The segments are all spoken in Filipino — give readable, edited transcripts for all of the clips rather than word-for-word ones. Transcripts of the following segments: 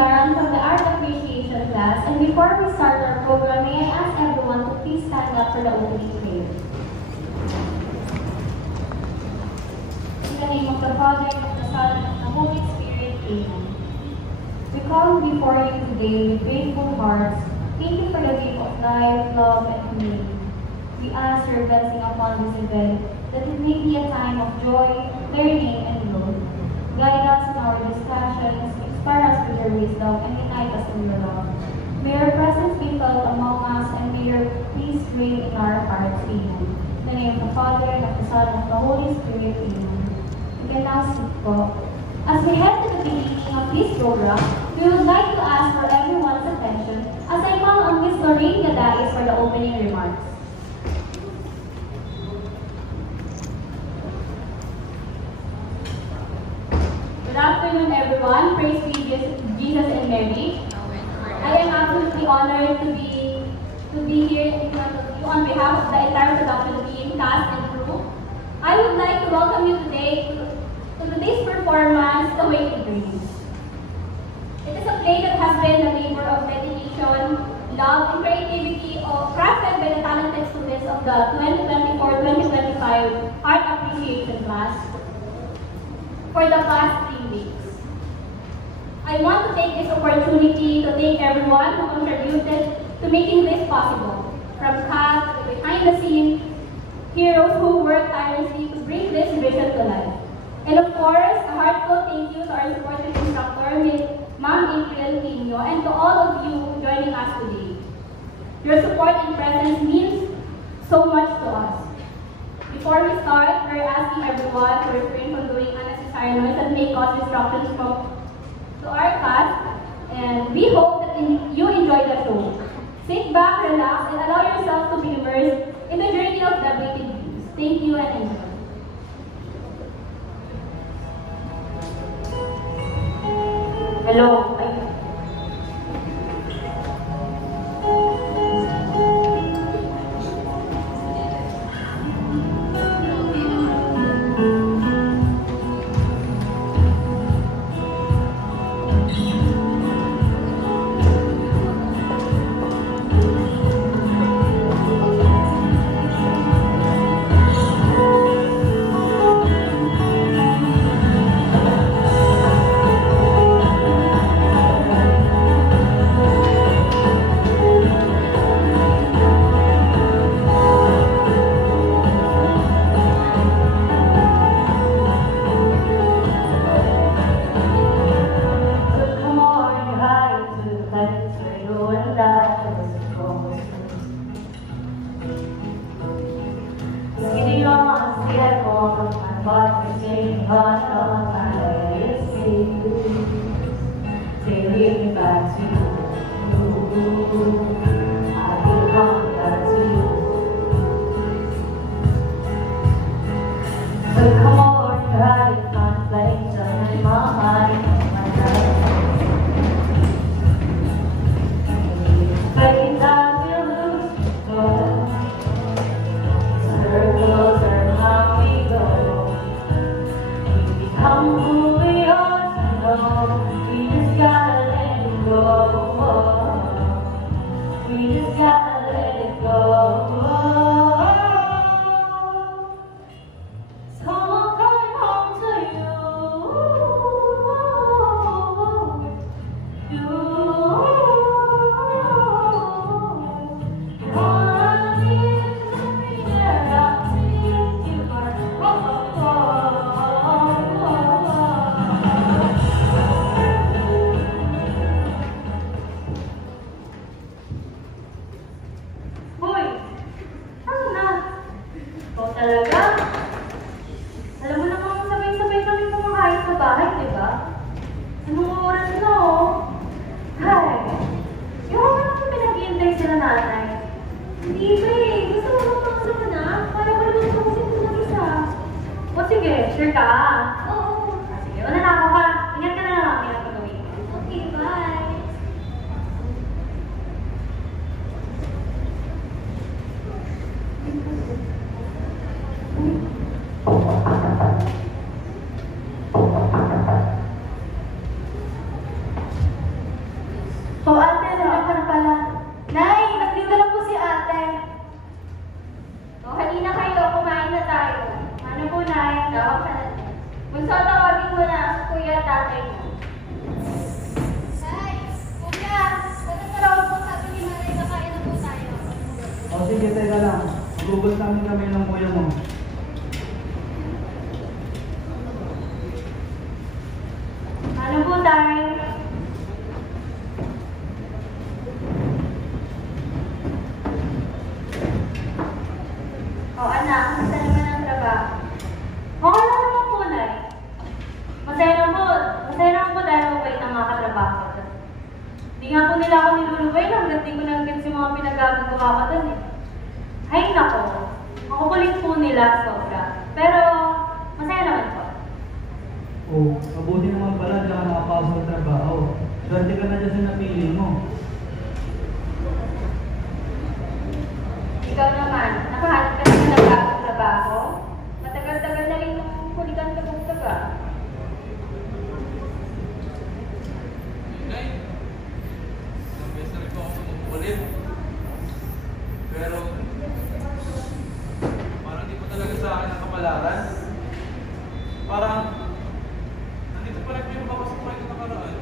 Laran from the Art Appreciation class, and before we start our program, may I ask everyone to please stand up for the opening prayer. In the name of the Father, and of the Son, and of the Holy Spirit, Amen. We come before you today with grateful hearts. Thank you for the gift of life, love, and community. We ask your blessing upon this event, that it may be a time of joy, learning, and growth. Guide us in our discussions, inspire us with your wisdom, and unite us in your love. May your presence be felt among us, and may your peace reign in our hearts. Amen. In the name of the Father, and of the Son, and of the Holy Spirit. Amen. You can now sit po. As we head to the beginning of this program, we would like to ask for everyone's attention as I call on Ms. Lorraine Gadais for the opening remarks. Good afternoon, everyone. Praise be Jesus and Mary. I am absolutely honored to be here in front of you on behalf of the entire production team, cast, and crew. I would like to welcome you today to today's performance, The Waking Dreams. It is a play that has been a labor of dedication, love, and creativity crafted by the talented students of the 2024-2025 Art Appreciation class for the past 3 weeks. I want to take this opportunity to thank everyone who contributed to making this possible, from cast to behind the scenes, heroes who worked tirelessly to bring this vision to life. And of course, a heartfelt thank you to our supportive instructor, Ma'am April Quino, and to all of you joining us today. Your support and presence means so much to us. Before we start, we're asking everyone to refrain from doing unnecessary noise and may cause disruptions to our class, and we hope that you enjoy the show. Sit back, relax, and allow yourself to be immersed in the journey of the Waking Dreams. Thank you and enjoy. Hello. Bunso, tawagin mo na kuya at tatay mo. Nay, kuya, natatarawag po sabi ni Nanay, kakain na po tayo. O sige, teka lang. Magugot namin kami ng kuya mo. Ano po tayo? O anak, kumusta naman ang trabaho? Okay lang naman po, Nay. Masaya lang po dahil mabait ang mga katrabaho ko. Hindi nga po nila ako niluluway hanggat di ko nag-gets yung mga pinagagawa ko doon eh. Ay nako, makukulit po nila sobra. Pero masaya naman po. Oh, mabuti naman pala diyan ka nakapasok sa trabaho. Swerte ka na dyan sa napili mo. Ikaw naman, nakahanap ka naman ng bagong trabaho. Matagal-tagal na rin yung huligan ka mong taga. Nay, isang beses na rin po ako sumukulit. Pero, parang di pa talaga sa akin ang kapalaran. Parang, nandito pa rin yung bawas ko kayo nakaraan.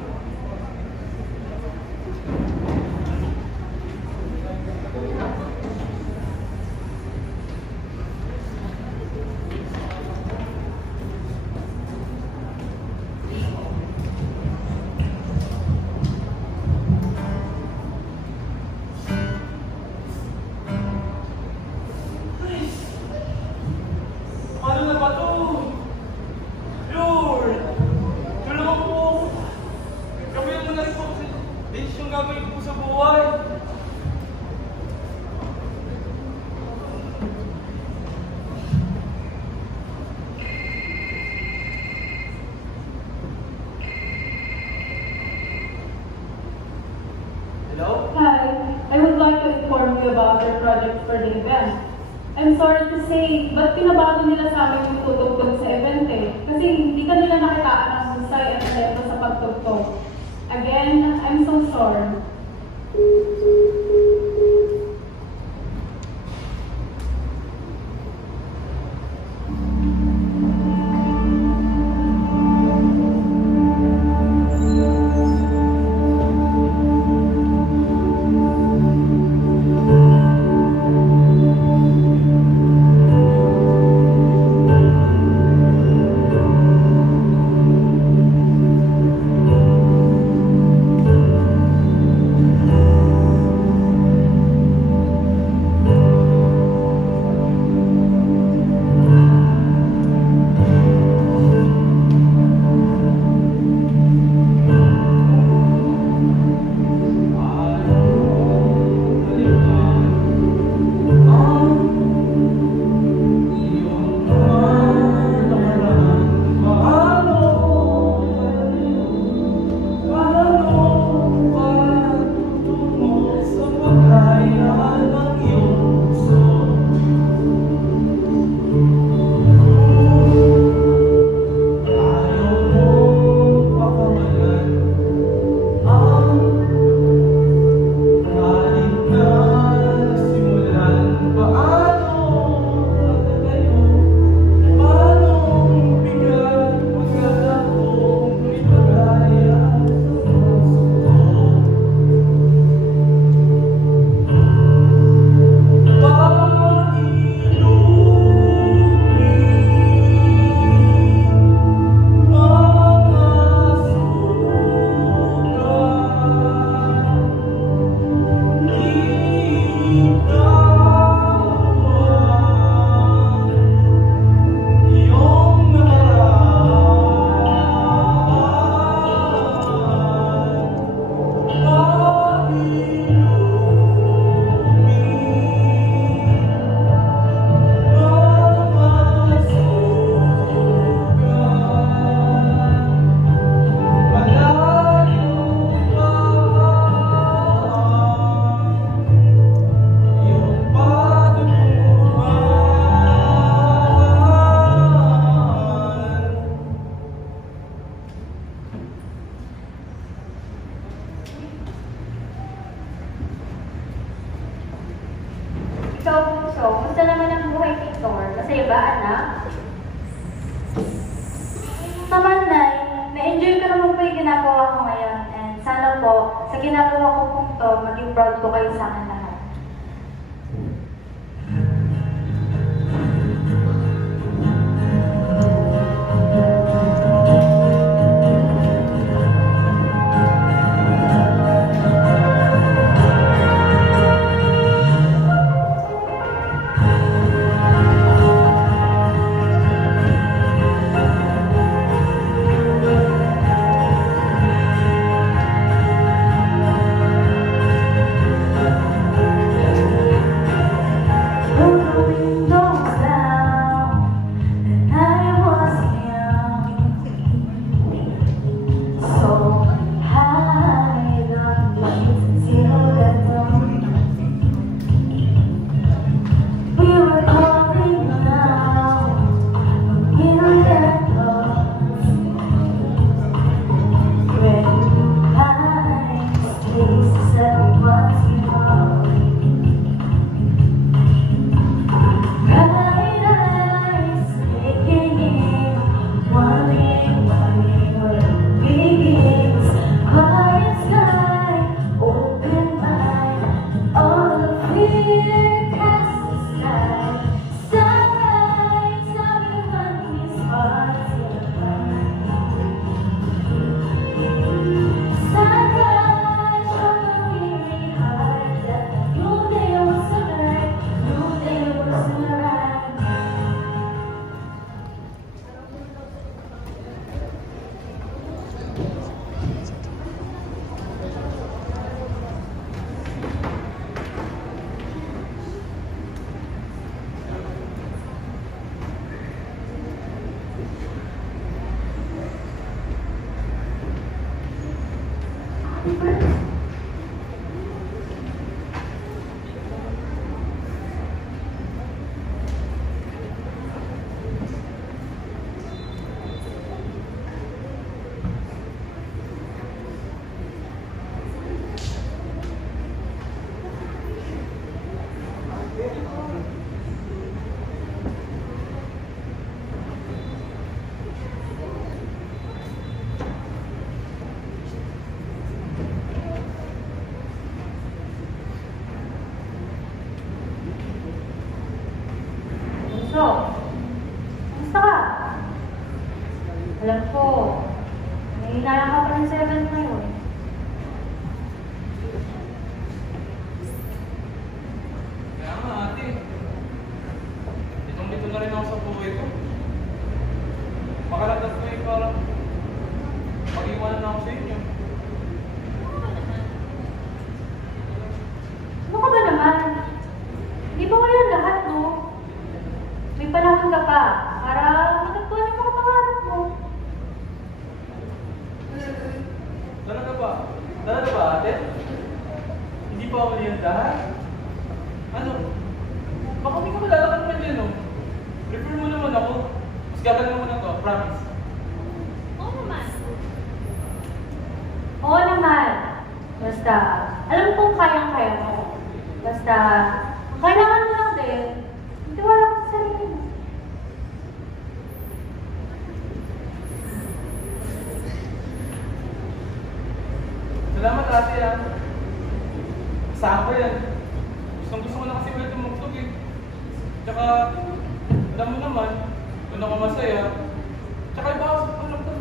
Ano na ba to? Lord! Tulungan po! Gawin mo na rin po kasi desisyon gagawin ko po sa buhay. Hello? Hi, I would like to inform you about your project for the event. I'm sorry to say, but pinabago nila sa amin yung tutugtog sa event eh. Kasi hindi ka nila nakitaan ng husay at talento sa pagtugtog. Again, I'm so sorry. Ikaw, Bunso, kumusta naman ang buhay, Victor? Masaya ba, anak? ginagawa ko pong to, maging proud po kayo sa akin lahat. So, kamusta ka? Alam ko, may hinala ka pa ng 7 ngayon. Kaya nga ate, itong-ito na rin ako sa buhay ko. Makalatas ko yung parang mag-iwanan na ako sa inyo. Ano ka ba naman? Hindi ba wala lahat, no? May panahon ka pa para matagpuan ang mga pangarap mo. Talaga ba? Talaga ba ate? Hindi pa ako niyandahan? Ano? Baka hindi ka malalakad pa dyan, no? Refer mo naman ako. Mas gagawin mo na to, promise. Oo naman. Oo naman. Basta, alam kong kayang-kaya mo. Basta, ang kailangan mo lang din, tiwala ko sa sarili mo. Salamat ate ah. Saan ko yan? Gusto ko na kasi ulit tumugtog eh. Tsaka, alam mo naman, doon ako masaya. Tsaka iba ako sa panlamtan.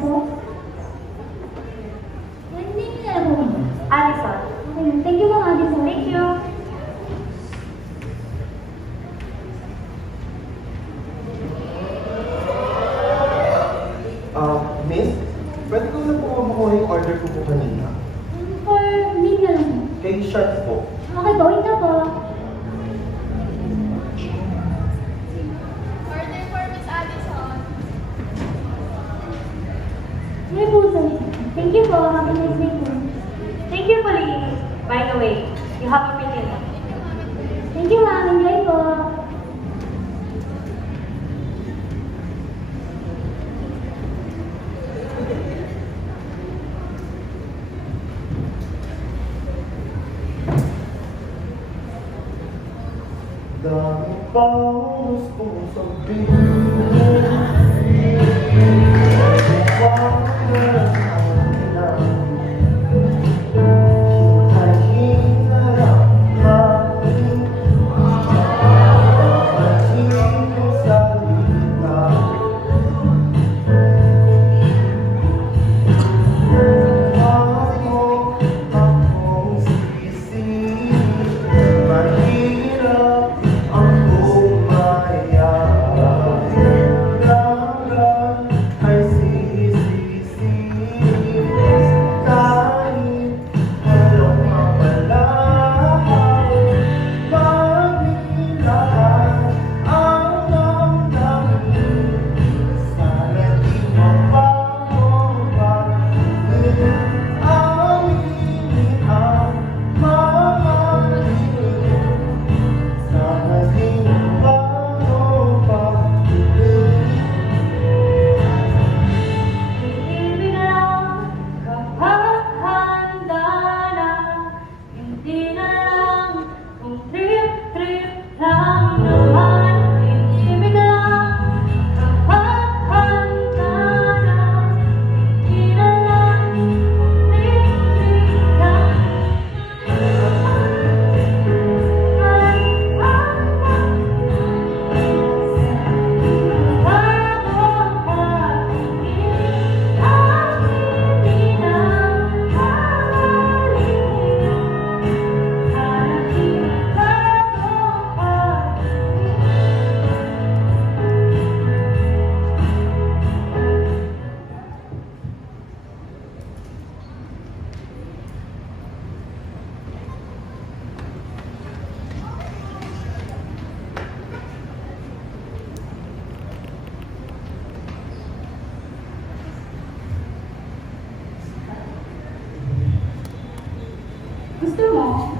po? Hindi niyo na po. Alison. Okay, thank you, Ma'am Addison. Thank you. Miss, pwede ko na po makuha yung order ko po kanina. For me na lang. Kay Sharp po. Okay po, wait na po. Order for Miss Addison. May po, sir. Thank you po. Happy nice day po. Thank you, Pauline. By the way, you have a pretty name. Thank you, ma'am. Enjoy po. Dami pang gustong sabihin. Huwag na lang. Hintayin na lang natin. Papatiin yung salita. Huwag mo akong sisihin. Mahirap ang bumaya. Dagat ay sisisihin. Kahit walang mapalahan. Magnilaan ang damdamin. Sana di mabago pa rin. Aminin ang mga dilim. Sana di mabago pa rin. Ibig lang kapag handa na, hindi na lang kung trip-trip lang naman. Ibig lang kapag handa na, hindi na lang kung trip-trip lang. Gusto mo?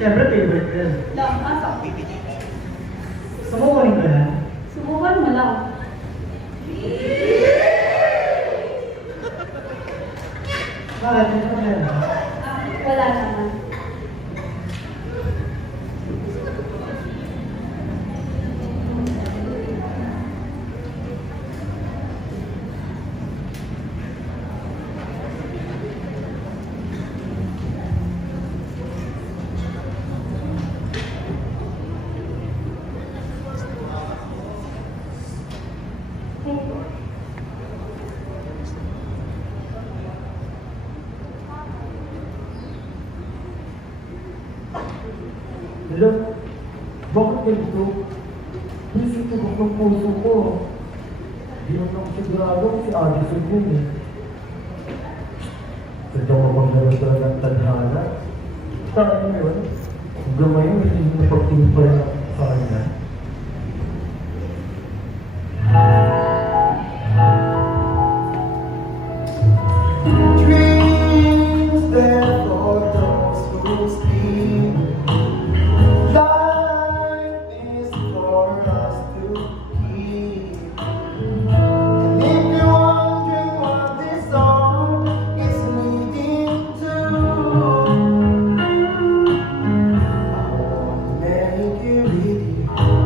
Siyempre, favorite ko yan. Lang, asa? Gusto mo kunin ko yan? Subukan mo lang. Bakit? Ano ba yan? Wala naman. Hello? Bakit ganito? Isip ko ng puso ko. Di naman ako sigurado kung si Addison yun eh. Ito ko bang naman talaga ng tadhana? Saan mo yun? Hanggang ngayon, hindi mo pagtimpay sa kanya. Dreams there for those who sleep. Life is for us to keep. And if you're wondering what this song is leading to, I want to make you ready.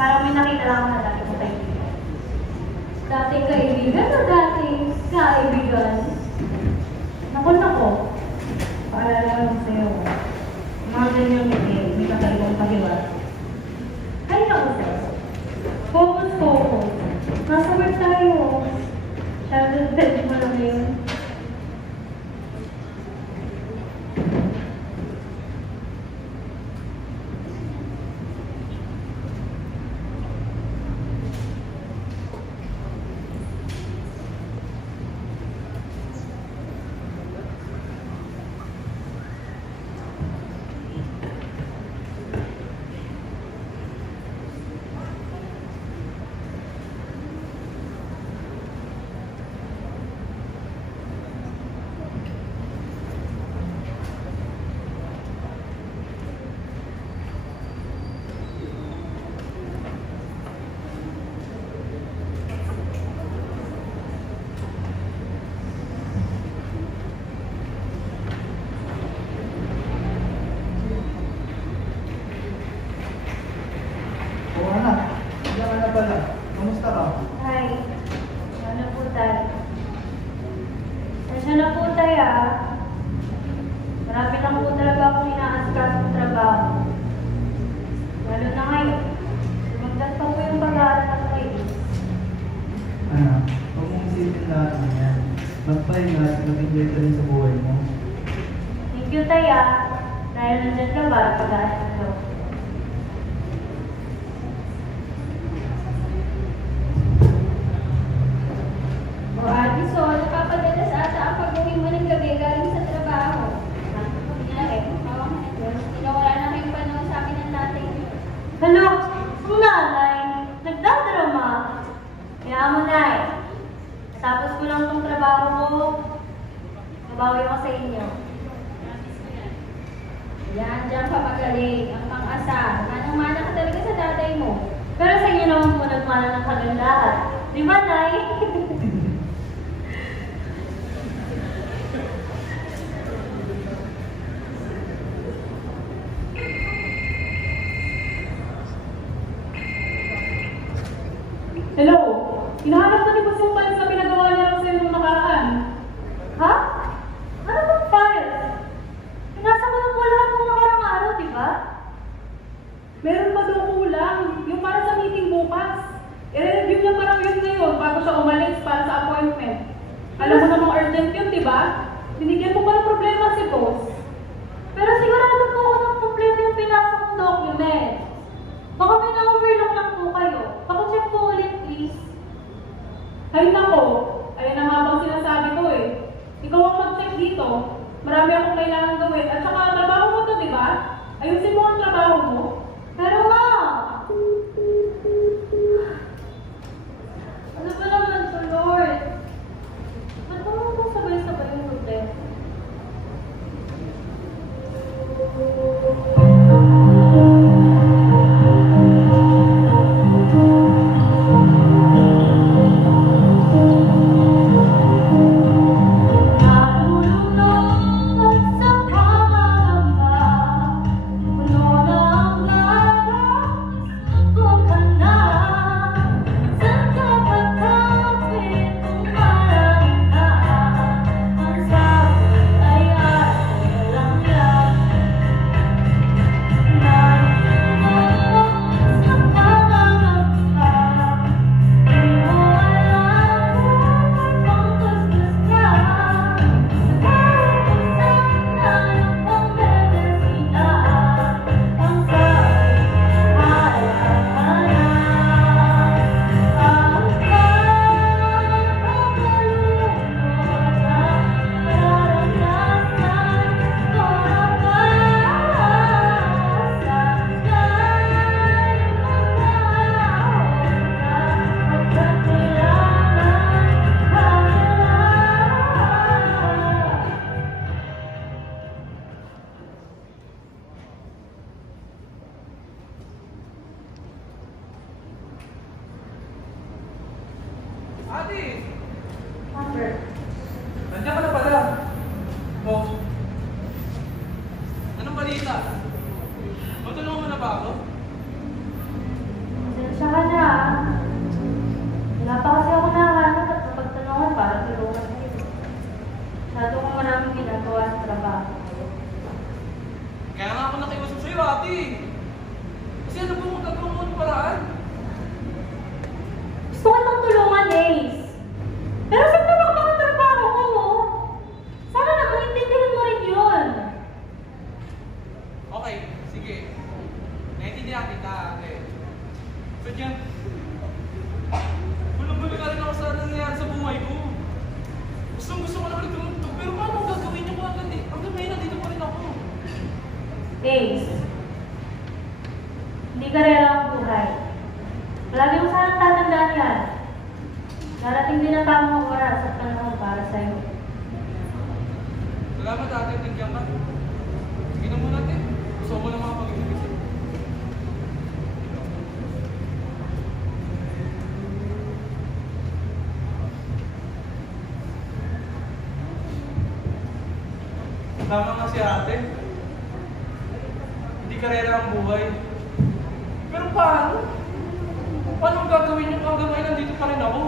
Parang may nakita lang ako na dati ko kaibigan. Dating kaibigan o dating kaibigan? Naku. Paalala lang sa'yo. Mga ganyan may kakaibang pahiwat. Ay, naku sa'yo. Focus. Nasa work tayo. Siyempre, pwede mo lang yun. Oo anak, diyan ka na pala. Kamusta ka? Ay, ano po tayo? Pasensya na po tayo ah. Marami lang po talaga akong inaaskas ng trabaho. Lalo na ngayon. Lumagdas pa po yung pag-aaral ng kayo. Anak, huwag mong isipin lahat na yan. Magpahinga at mag-enjoy ka rin sa buhay mo. Thank you, Taya. Dahil nandyan ka ba pag-aaral ng loob? O Ate Sol, napapadalas ata ang pag-uwi mo ng gabi galing sa trabaho. Tinawala na kayong panahon sa akin ng tatay niyo. Hello, ang nanay. Nagdadrama. Kaya mo na eh. Tapos ko lang tong trabaho ko. Nabawi ako sa inyo. Yan, diyan ka magaling. Ang pang-asa. Manang-mana ka talaga sa tatay mo. Pero sa inyo naman po nagmana ng kagandahan. Di ba, Nay? Hello? Hinahanap ko ni Boss yung files na pinagawa niya lang sa'yo nung nakaraan. Ha? Ano bang files? Pinasa ko na po lahat ng nakarang araw, di ba? Meron pa daw kulang. Yung para sa meeting bukas. I-review niya parang yun ngayon bago siya umalis para sa appointment. Alam mo namang urgent yun, di ba? Binigyan mo pa ng problema si Boss. Pero sigurado po ako ng kompleto yung pinasa kong document. Baka may na-overlook lang po kayo. Paki-check po ulit, please. Ay nako, ayun na nga bang sinasabi ko eh. Ikaw ang mag-check dito. Marami akong kailangan gawin. At saka trabaho mo to, di ba? Ayusin mo ang trabaho mo. Pero ma! Ano ba naman to, Lord? Ba't naman po sabay-sabay yung problema? naiintindihan kita, ate. Sadyang, gulo-gulo ka rin ako sa nangyayari sa buhay ko. Gusto ko na ulit tumugtog, pero paano ang gagawin niyo ko agad eh? Hanggang ngayon, nandito pa rin ako. Ace, hindi ka rin ang buhay. Lagi mo sanang tatandaan yan. Darating din ang tamang oras at panahon para sa'yo. Salamat ate, tingnan ka. Sige na muna ate. Gusto mo na mga pag-ibig. Tama nga si ate. Hindi karera ang buhay. Pero paano? Paano ang gagawin niyo hanggang ngayon nandito pa rin ako?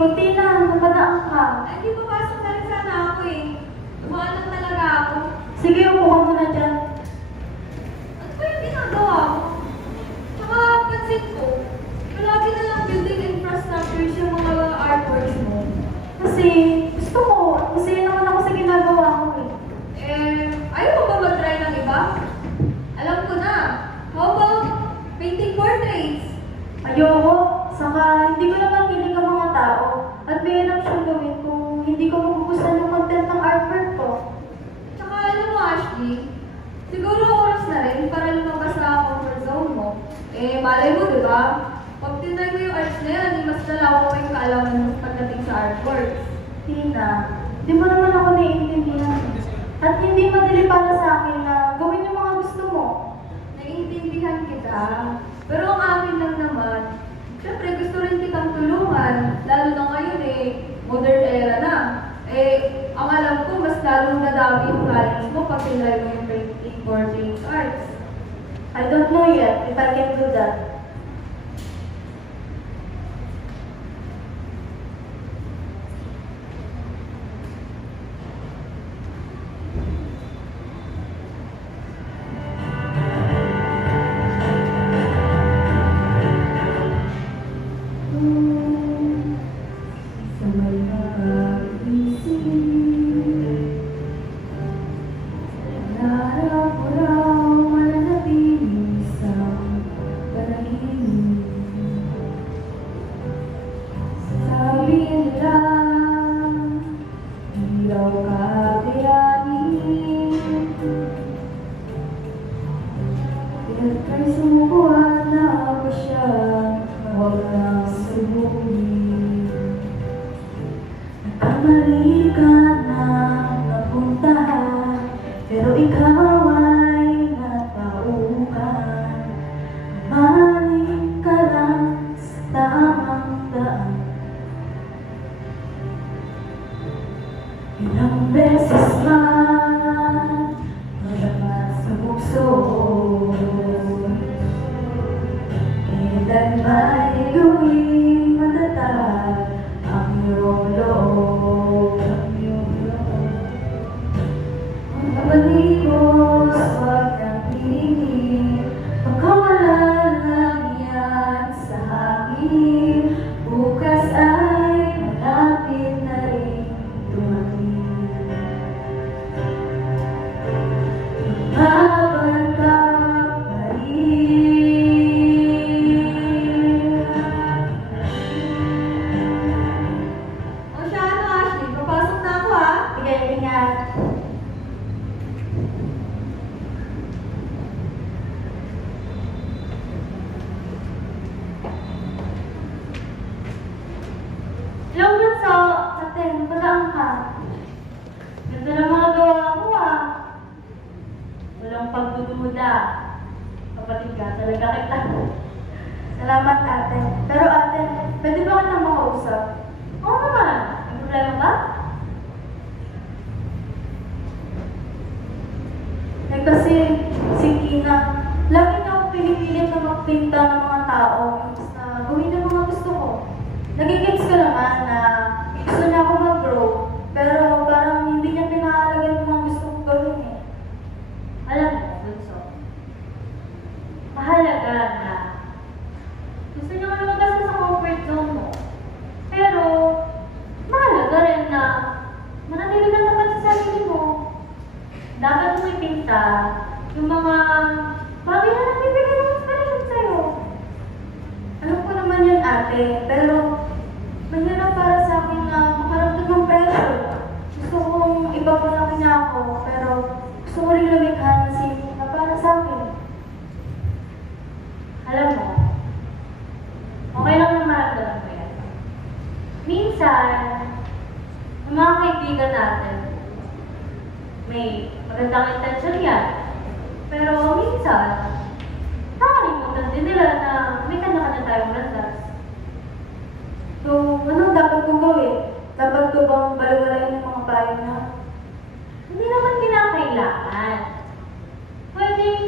Kunti lang, napadaan ka. Ay, di papasok na rin sana ako eh. Dumaan lang talaga ako. Sige, upo ka muna dyan. Ano ba yung ginagawa ko? Tsaka pansin ko, palagi na lang building infrastructures yung mga artworks mo. Kasi gusto ko, kasi naman ako sa ginagawa ko eh. Ayaw mo ba mag-try ng iba? Alam ko na. How about painting portraits? Ayoko, saka hindi ko naman hiling ang mga tao. At may alam siyang gawin kung hindi ko magugustuhan yung content ng artwork ko. Tsaka alam mo, Ashley, siguro oras na rin para lumabas sa comfort zone mo. Malay mo, di ba? Pag tinry mo yung arts na yan, mas nalawa pa yung kaalaman mo pagdating sa artwork. Tina, di mo naman ako naiintindihan. At hindi madali para sa akin na gawin yung mga gusto mo. Naiintindihan kita. Pero ang akin lang naman, syempre gusto rin kitang tulungan. Lalo na ngayon modern era na. Ang alam ko, mas lalong nadami yung values mo pag tinry mo yung painting portrait arts. I don't know yet if I can do that. Nagkamali ka na napuntahan, pero ikaw ay natauhan. Maling ka lang sa tamang daan. Ilang beses man, malaman sa bukso Kailan may gawing matatag ang iyong loob. Ang kabaligos, wag kang tingin, pagkawalan lang yan sa hangin. Bukas ay malapit na rin dumating. Habang ka pa rin. O siya, Ashley, papasok na ako ha. Sige, ingat. Hello, Bunso! Ate, padaan ka. Ganda ng mga gawa ko walang pagdududa. Kapatid ka, talaga kita. Salamat ate. Pero ate, pwede ba kita makausap? Oo naman. May problema ba? Eh kasi, si Tina, lagi niya ako pinipilit na magpinta ng mga tao imbes na gawin ang mga gusto ko. Nagigits ko naman na gusto niya ako mag-grow, pero parang hindi niya pinahalagan yung mga gusto kong gawin eh. Alam mo, Bunso, mahalaga na gusto niyo lumabas sa comfort zone mo. Pero, mahalaga rin na manatili ka naman sa sarili mo. Dapat mo ipinta yung mga bagay na nagbibigay ng inspiration sa'yo. Alam ko naman yan ate, pero mahirap para sa akin na makaramdam ng pressure. Gusto kong ipapalaki niya ako, pero gusto ko rin lumikha ng sining na para sa akin. Alam mo, okay lang na maramdaman mo yan. Minsan, ang mga kaibigan natin, may magandang intensyon yan. Pero minsan, nakalimutan din nila na may kanya-kanya tayong landas. So, anong dapat kong gawin? Dapat ko bang baliwalayin ng mga bayan na? Hindi naman kinakailangan. Pwedeng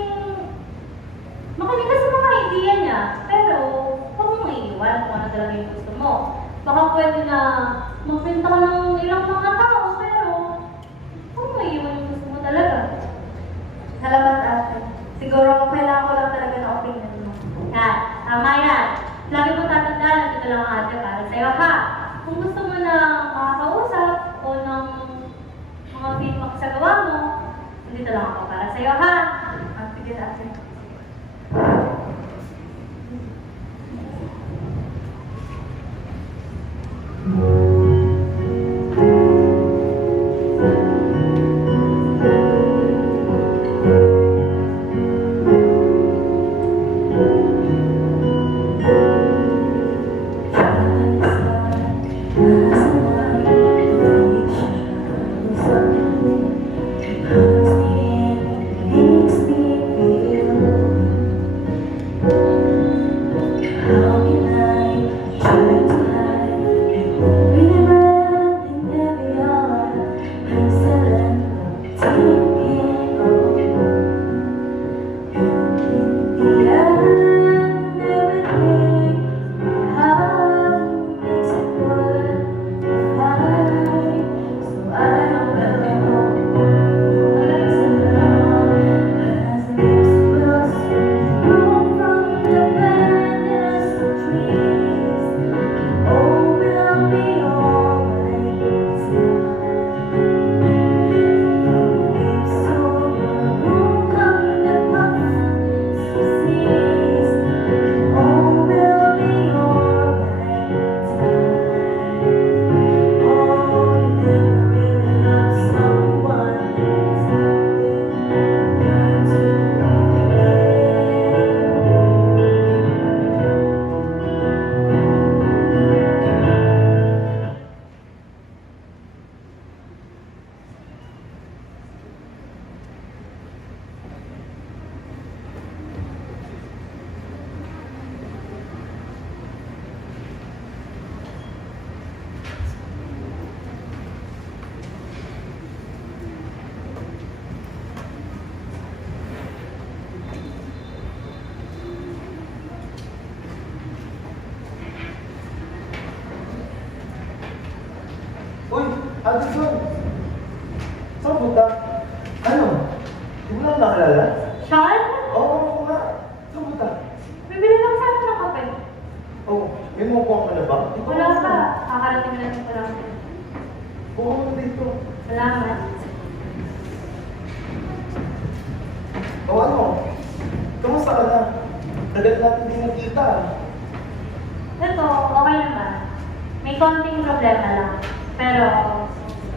makinig ka sa mga idea niya, pero huwag mong iiwan kung ano talaga yung gusto mo. Baka pwede na magpinta ka ng ilang mga tao, pero huwag mong iiwan yung gusto mo talaga. Salamat ate. Siguro kailangan ko lang talaga ng opinion mo. Yan, tama yan. Lagi mo tatandaan, ito lang ang ate para sa'yo ha. Kung gusto mo na makakausap o ng mga feedback sa gawa mo, dito lang ako para sa'yo ha. Sige ate. Makes me feel Addison! Saan punta? Ano? Hindi mo lang nakalala? Sean? Oo nga. Saan punta? Bibili lang sana ng kape. Oh, may mukuha ka na ba? Wala pa. Kakarating na lang pa lang. Oo, dito. Salamat. O ano? Kamusta ka na? Tagal natin din nakita. Ito, okay naman. May konting problema lang. Pero,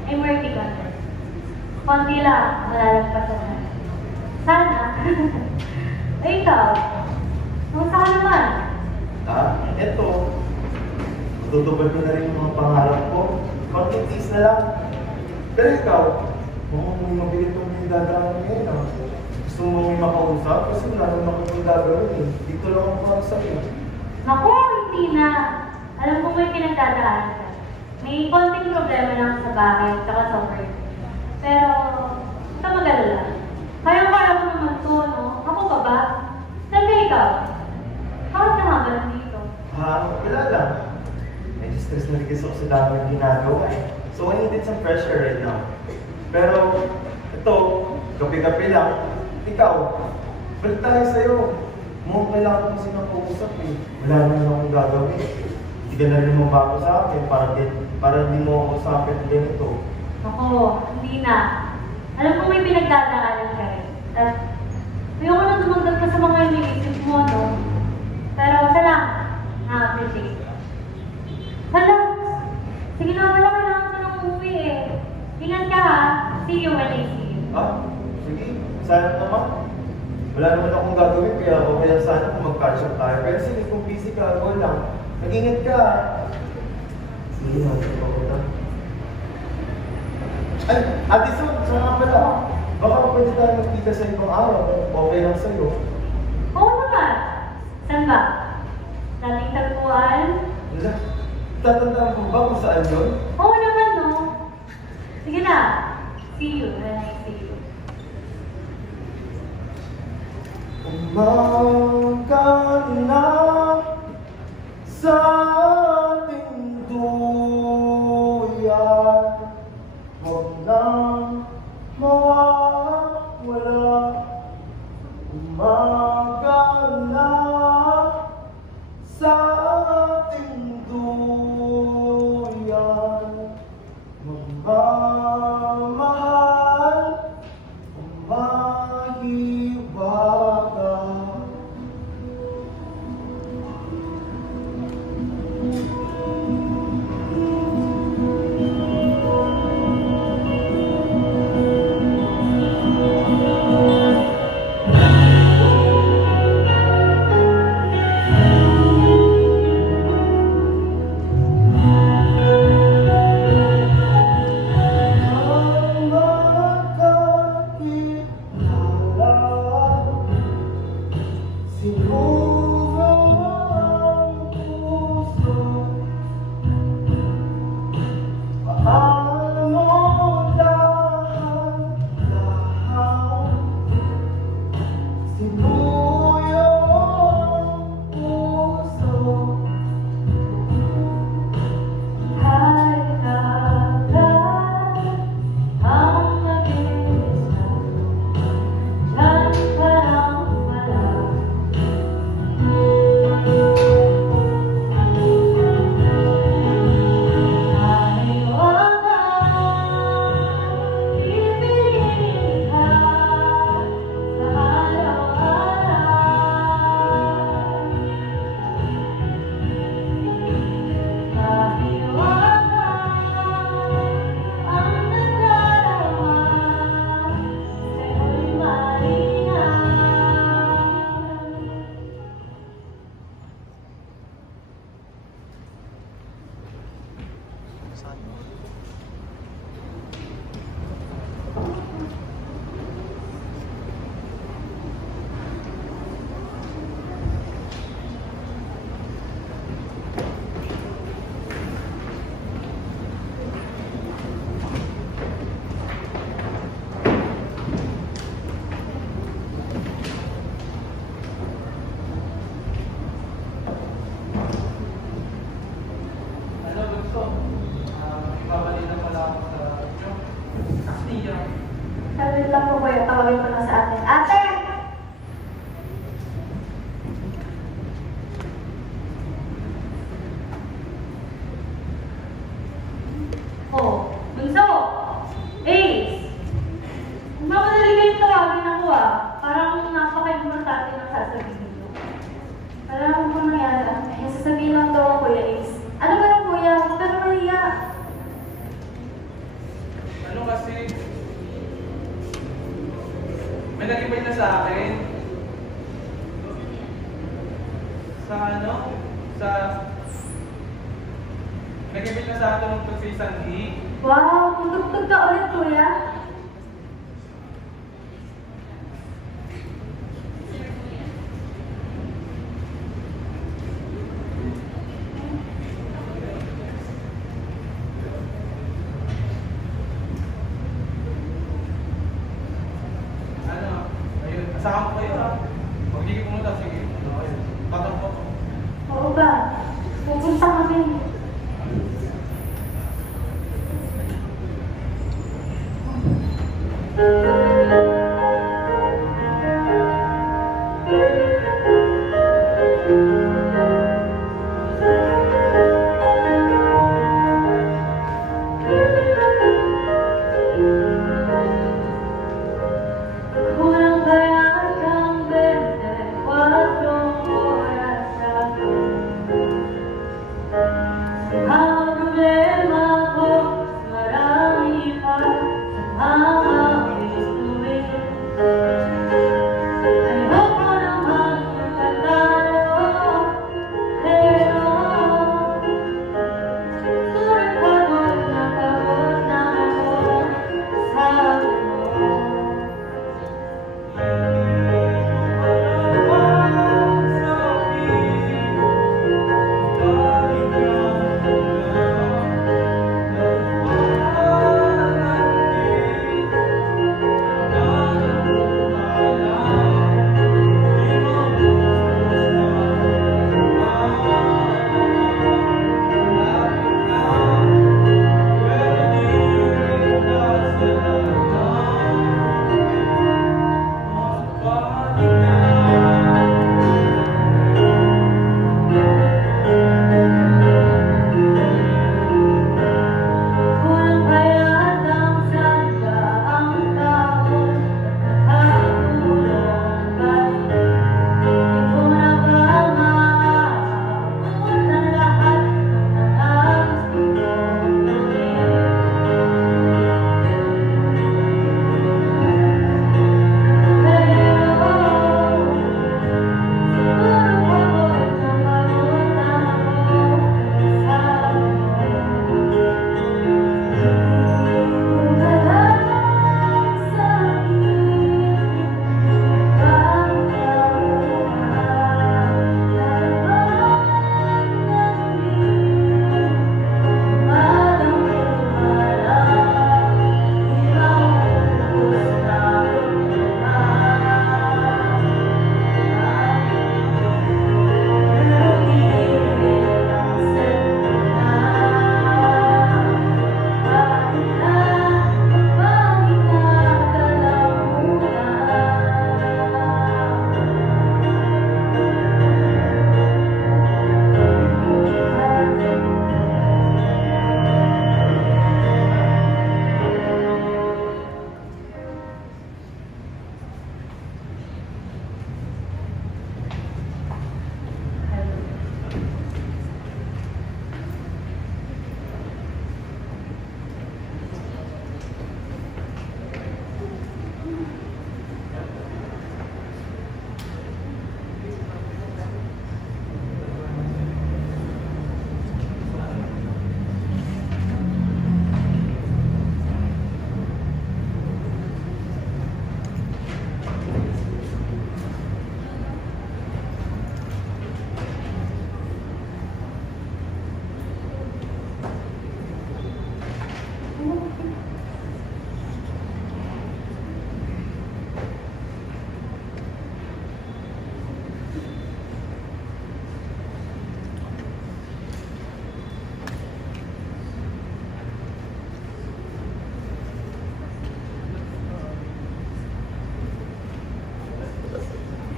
I'm working on it. Konti lang, malalagpasan na. Sana. Eh, ikaw? Kamusta ka naman? Eto. Tutupad ko na rin yung mga pangarap ko. Konting tiis na lang. Pero ikaw, mukhang may mabilit kong may dadaan ngayon ah. Gusto mo may makausap? Kasi wala naman ako yung gagawin eh. Dito lang ako para sa'yo. Naku, hindi na. Alam ko may pinagdadaan ka. May konting problema lang sa bahay at sa work. Pero, huwag ka mag-alala. Kaya-kaya ko naman to, no? Ako pa ba? Saan ka ikaw? Bakit ka nga ba nandito? Wala lang. Medyo stress na rin kasi ako sa dami yung ginagawa eh. So I needed some fresh air right now. Pero, ito, kape-kape lang. Ikaw, balik tayo sa'yo. Mukhang kailangan ko kasi ng pag-usap eh. Wala naman akong gagawin. Hindi ka na rin mabako sa akin para hindi mo ako usapin ganito. Ako, hindi na. Alam ko may pinagdadaanan ka rin. At ayoko na dumagdag ka sa mga iniisip mo, no? Pero salamat. Na-appreciate ko. Hala! Sige na, wala kailangan ka ng umuwi eh. Ingat ka ha. See you when I see you. Sige. Sana naman. Wala naman akong gagawin kaya okay lang sana kung mag-catch up tayo. Pero sige, kung busy ka, go lang. Mag-ingat ka. Sige, natin ako na. Ay, Addison, siya nga pala. Baka pwede tayo magkita sa ibang araw kung okay lang sa'yo. Oo naman. Saan ba? Dating tagpuan? Wala. Tatandaan mo ba kung saan yun? Oo naman, no? Sige na. See you when I see you. Umaga na sa ating duyan, huwag nang mawawala. Umaga na sa ating duyan, magmamahal, umahiwaga. sasabihin niyo. Alam mo kung nangyari, yung sasabihin lang daw ang kuya is, ano ba ng kuya? Huwag ka na mahiya. Ano kasi, may nag-invite na sa akin. Sa ano? Nag-invite na sa akin tungkol sa isang gig. Wow, tutugtog ka ulit kuya. Ano? Ayun, asahan ko kayo ha. Pag hindi kayo pumunta, sige. Tatanggap ko. Oo ba? Pupunta kami. Kulang kaya siyang 24 oras ako. Ang problema ko, marami pa sa mga bituin. Ayoko naman magkatalo, pero sulit pagod na pagod na ako sa mo. Kulang kaya ang sadya ang taon nakatulong kayo. Di ko na ba maaabot ang lahat ng mga gusto kong gawin? Pero siguro pagod na pagod na ako sa kung talagang sa'kin ang kabuuan, lalabang na muli, umadang lumalang, ibang ubos na pero di rin ang sentona. Bakit na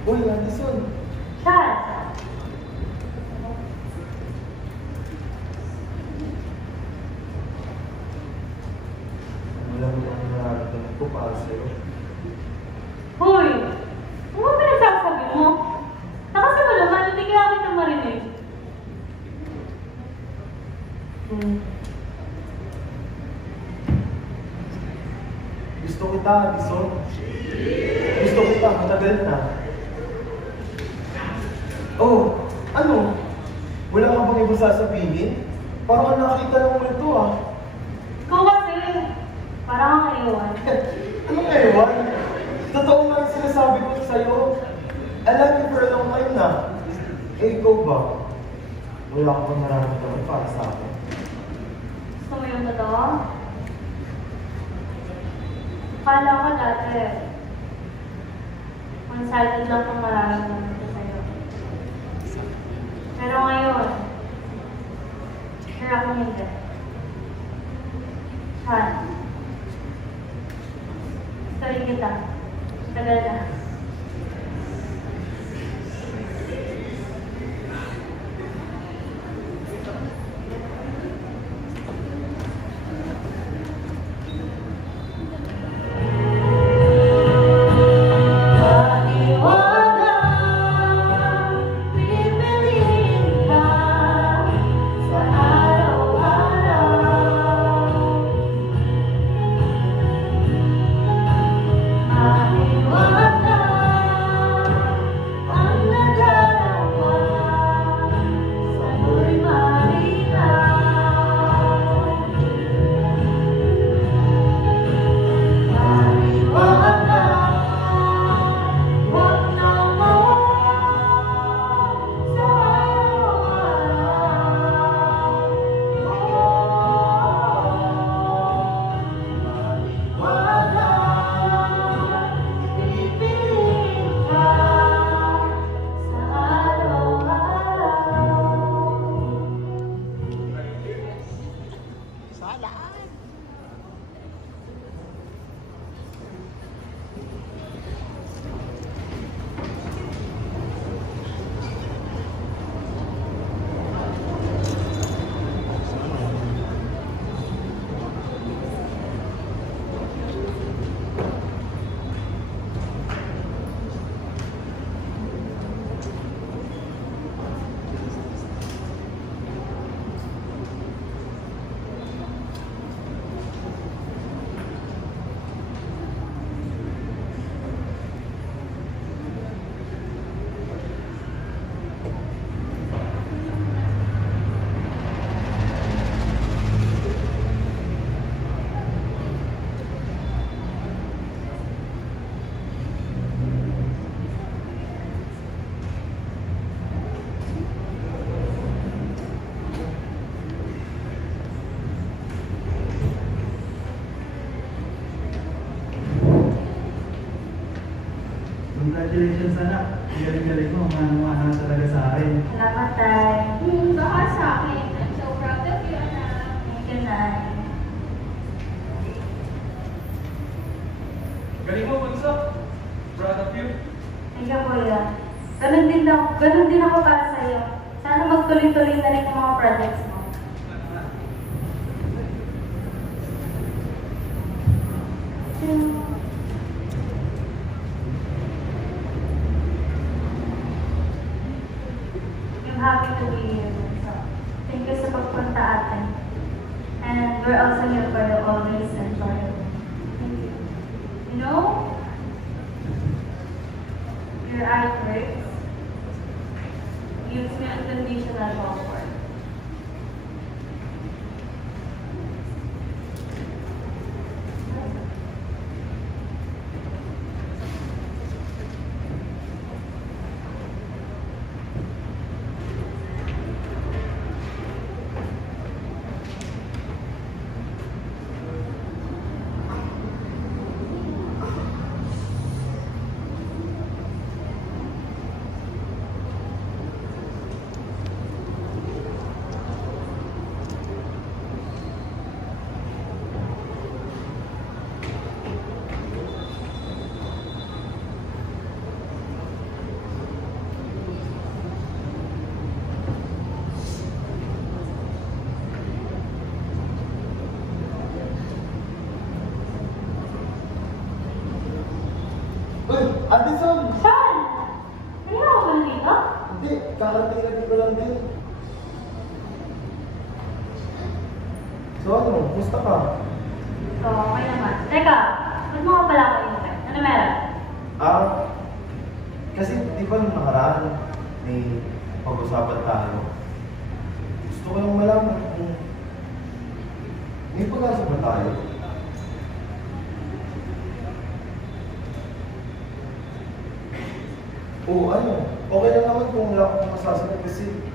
Uy, Anderson. Charles, Alam mo ang nararamdaman ko para sa'yo. Hoy! Ano ba pinagsasabi mo? kita, Addison. Gusto kita, matagal na. Oh, ano? Wala ka bang iba sasabihin? Parang ang nakita ng multo ah. Ikaw kasi, parang ang ewan. Anong ewan? Totoo nga yung sinasabi ko sa'yo. I love you for a long time na. Eh, ikaw ba? Wala ka bang nararamdaman para sa akin? Gusto mo yung totoo? Akala ko dati, one-sided lang kung mararamdaman ko sa'yo. Pero ngayon, sure akong hindi. Han, gusto rin kita. Tagal na. Congratulations, anak. Ang galing-galing mo. Manang-mana talaga sa akin. Salamat, Tay. Baka sa akin. I'm so proud of you, anak. Thank you, Nay. Galing mo, Bunso. Proud of you. Thank you, Kuya. Ganun din ako para sa'yo. Sana magtuloy-tuloy na rin yung mga projects mo. I'm happy to be here. So, thank you sa pagpunta atin. And we're also here for you always and forever. Thank you. You know, your artwork gives me unconditional comfort. Uy, Addison! Sean! Hindi na ako dito? Hindi, kakarating ko lang din. So ano, kumusta ka? So, okay naman. Teka, Ba't mo ka pala ako inuwi? Ano meron? Kasi di ba nung nakaraan, may pag-usapan tayo. Gusto ko lang malaman kung may pag-asa ba tayo? Oo, okay lang naman kung wala akong masasabi kasi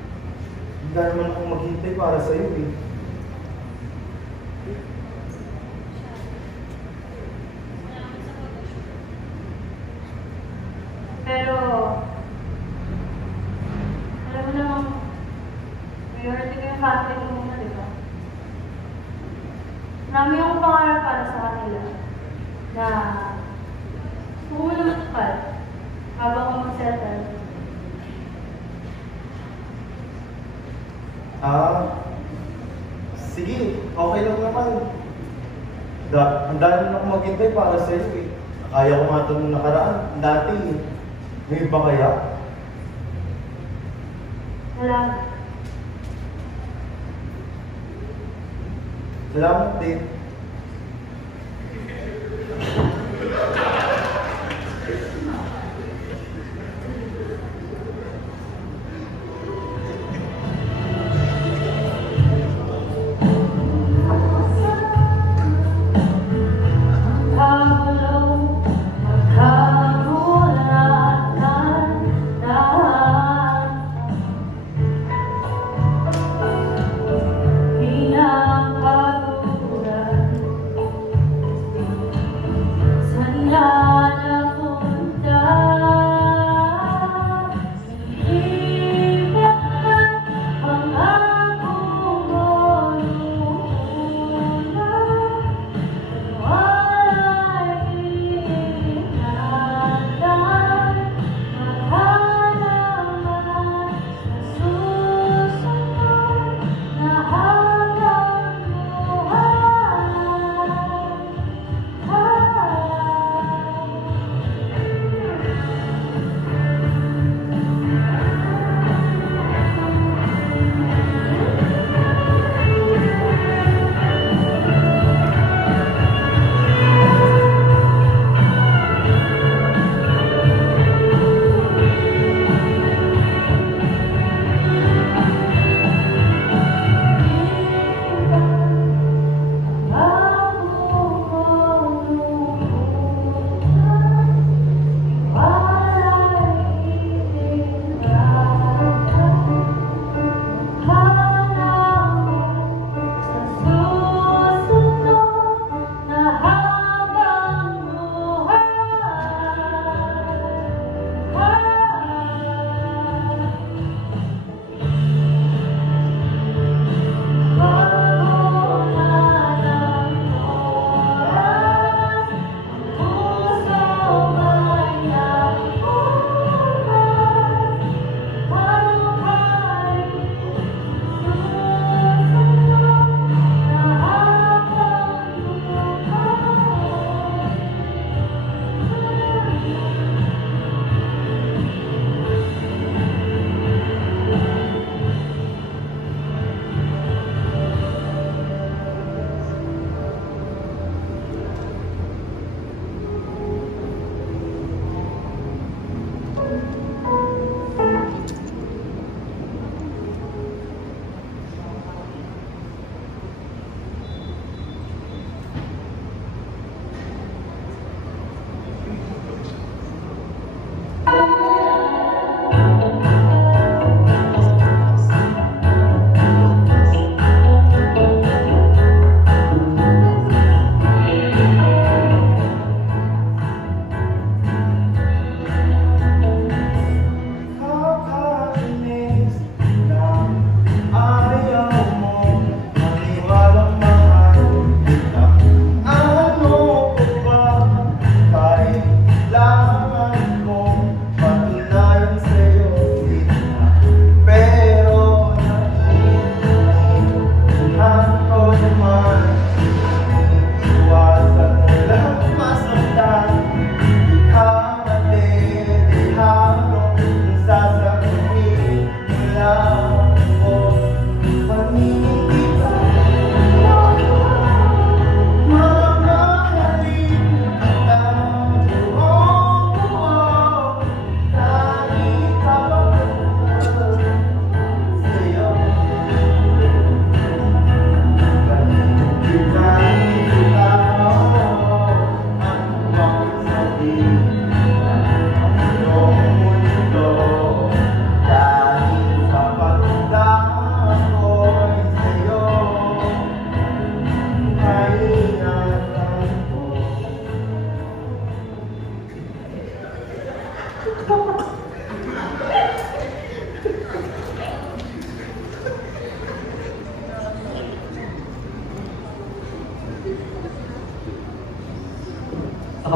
hindi naman ako maghintay para sa'yo eh. Pero, alam mo namang, priority ko yung family ko muna, di ba? Marami akong pangarap para sa kanila na gusto ko muna matupad habang ako mag-settle. Sige, okay lang naman. Handa naman ako maghintay para sa'yo eh. Kaya ko nga ito nung nakaraan. Dati, may ba kaya? Salamat. Salamat din. Sana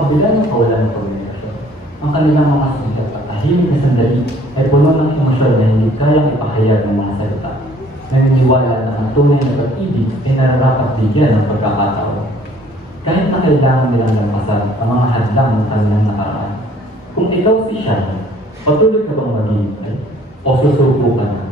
kabila ng kawalan ng komunikasyon, ang kanilang mga sigat at tahimik na sandali ay puno ng emosyon na hindi kayang ipahayag ng mga salita. Naniniwala na ang tunay na pag-ibig ay nararapat bigyan ng pagkakataon. Kahit na kailangan nilang lampasan ang mga hadlang ng kanilang nakaraan. Kung ikaw si Shana, patuloy ka bang maghihintay o susuko ka na?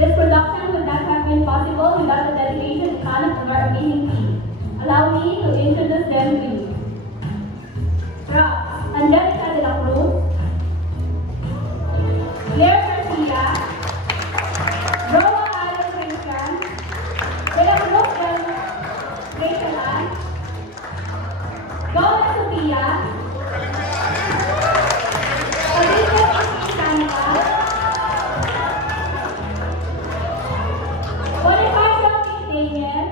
This production would not have been possible without the dedication and talent of our amazing team. Allow me to introduce them to you. Props, Angelica de la Cruz, Claire Garcia, Roa Allen Christian, De la Cruz Rachel Ann, Donna Sofia, Patricia Santa, Bonifacio Daniel,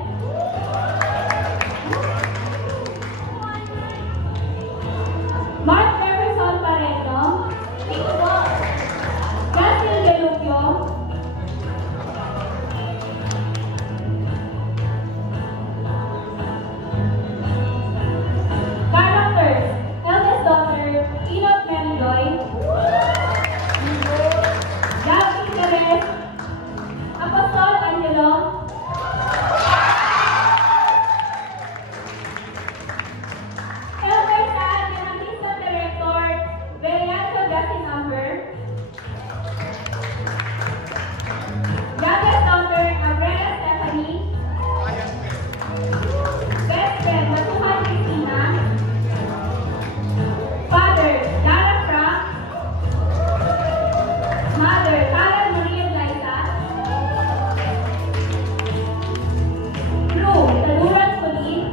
Mark Jefferson Pareto, Justin Delupio, characters, eldest daughter, Enoch Meridoy, Gabby Perez, Apostol Angelo, Elmer San, and Assistant Director, Veriacho Justin Amber, youngest daughter, Abrera Stephanie, best friend, Matuhan Cristina, father, Dara Frank, mother, Karen Maria Liza, crew, Taluran Colleen,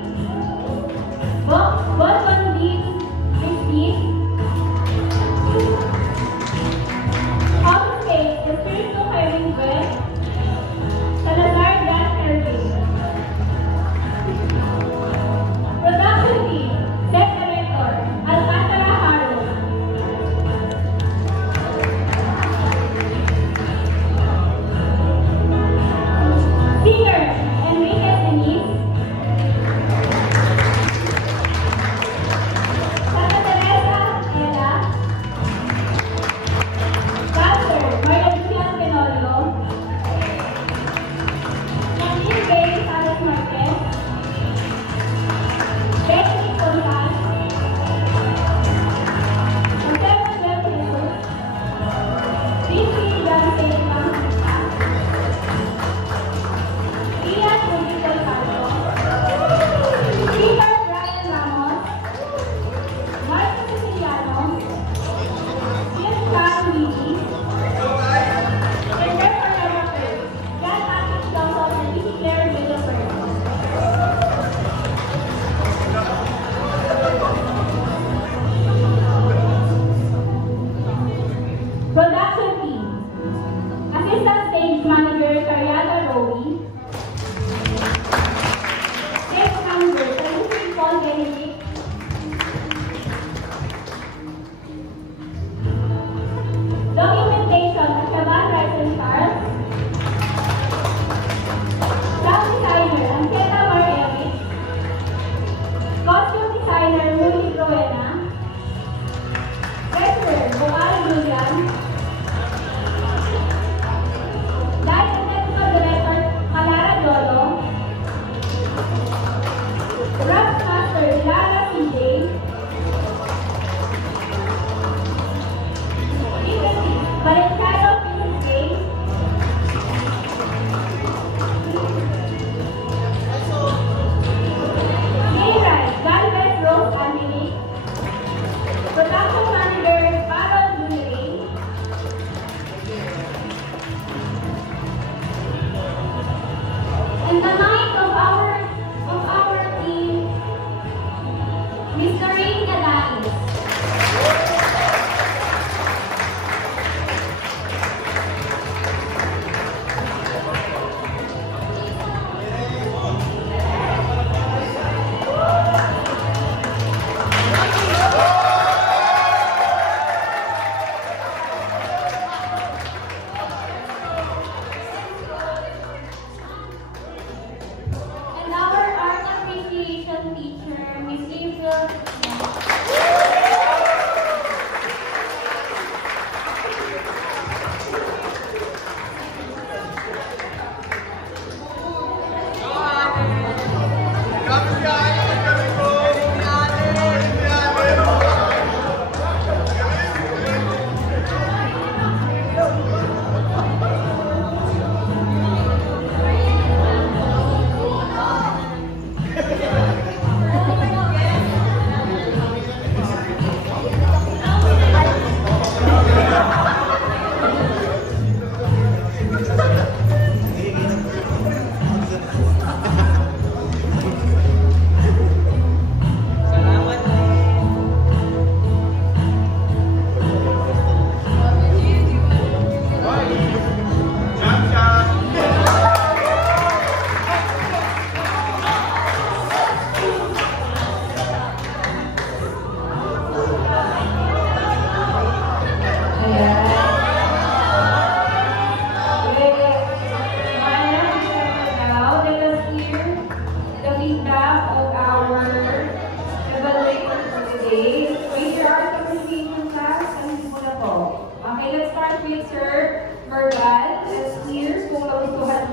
Boston Dean Christine, Office Space, the spiritual hiring Gwen, Salazar Dan Hervey. Production team, set director, Alcantara Haro.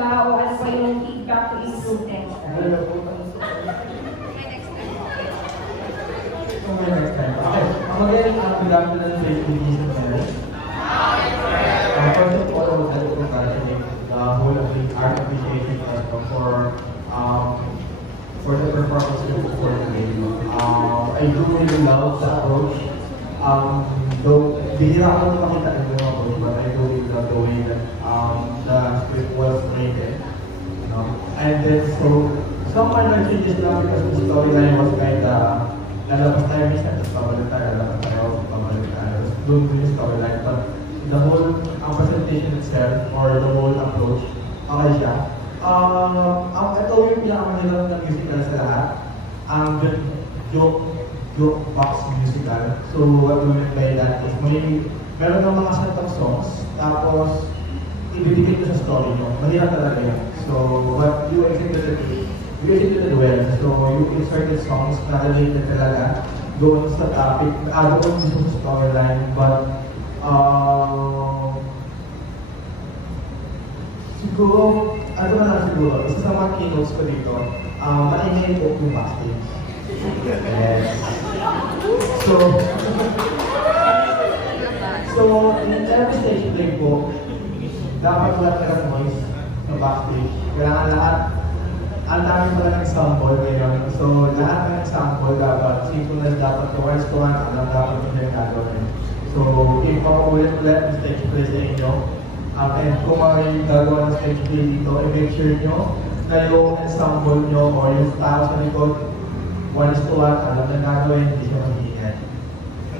ba o ano pa yung feedback to improve them? Okay, again, good afternoon to ladies and gentlemen. First of all, I would like to congratulate the whole of the Art Appreciation Festival for the performance for today. I do really love the approach. Though bihira ako na makita ng mga approach, but I do really love the way that the script was created. And then some minor changes lang because the storyline was lalabas tayo minsan, tapos pabalik tayo, lalabas tayo, pabalik tayo. Doon yung storyline. But the whole presentation itself, or the whole approach, okay siya. Ito yung pinakamahirap ng musical sa lahat. Ang joke box musical. So what we mean by that is, meron ng mga set of songs, tapos ibibigay ko sa story nyo. Mahirap talaga yun. So what you executed well. So you inserted songs na related talaga doon sa topic, doon sa storyline, but siguro, ano na lang siguro, isa sa mga keynotes ko dito, maingay po yung backstage. Yes. So in every stage play po, dapat wala talagang noise sa backstage. Kailangan lahat, ang dami pala ng sample ngayon. So lahat ng sample dapat, synchronous dapat, once to one, alam dapat yung gagawin. So if paulit-ulit yung stage play sa inyo, and kung may gagawa ng stage play dito, i-make sure nyo na yung ensemble nyo o yung tao sa likod, once to one, alam na gagawin, hindi siya mag-iingat.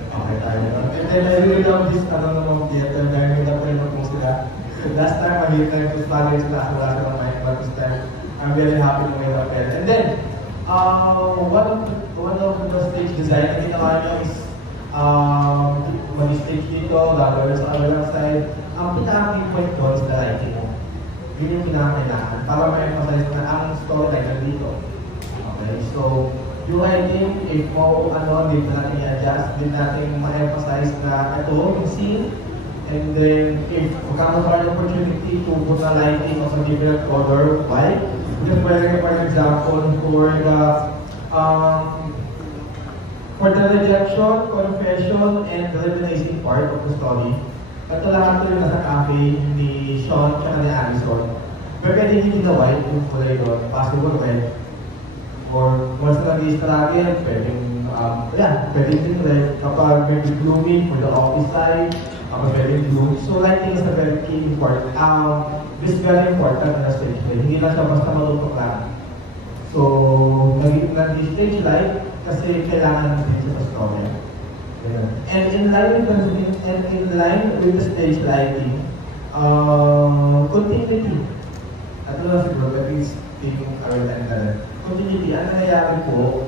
Okay tayo. And then I really love this theater, dahil na-preno po sila. Last time, I tayo to study sila as wala sa mic, but this time, I'm very happy to may apel. And then, one of the stage design na ginawa nyo is mag-stage dito, gagawin sa kabilang side. Ang pinaka-point doon sa lighting mo. Yun yung pinaka-kailangan para ma-emphasize na ang storyline nandito. Okay, so yung lighting, if din natin i-adjust, din natin ma-emphasize na ito, yung scene. And then, if magkakaroon ng opportunity to put a lighting of a different color, why? Because for example, for the rejection, confession, and the revelation part of the story, ito lahat ito yung nasa cafe ni Sean at ni Allison. Pero pwede hindi na white yung kulay doon, possible red. Or once na nag-i-struggle, pwedeng din red. Kapag may blooming for the office side, kapag pwedeng bloom. So lighting is a very key important. This is very important na stage play. Hindi lang siya basta malutok lang. So, nag-stage light kasi kailangan natin siya sa story. And in line with the stage lighting, continuity. At lang siguro, at least taking our time na rin. Continuity, ang nangyayari po,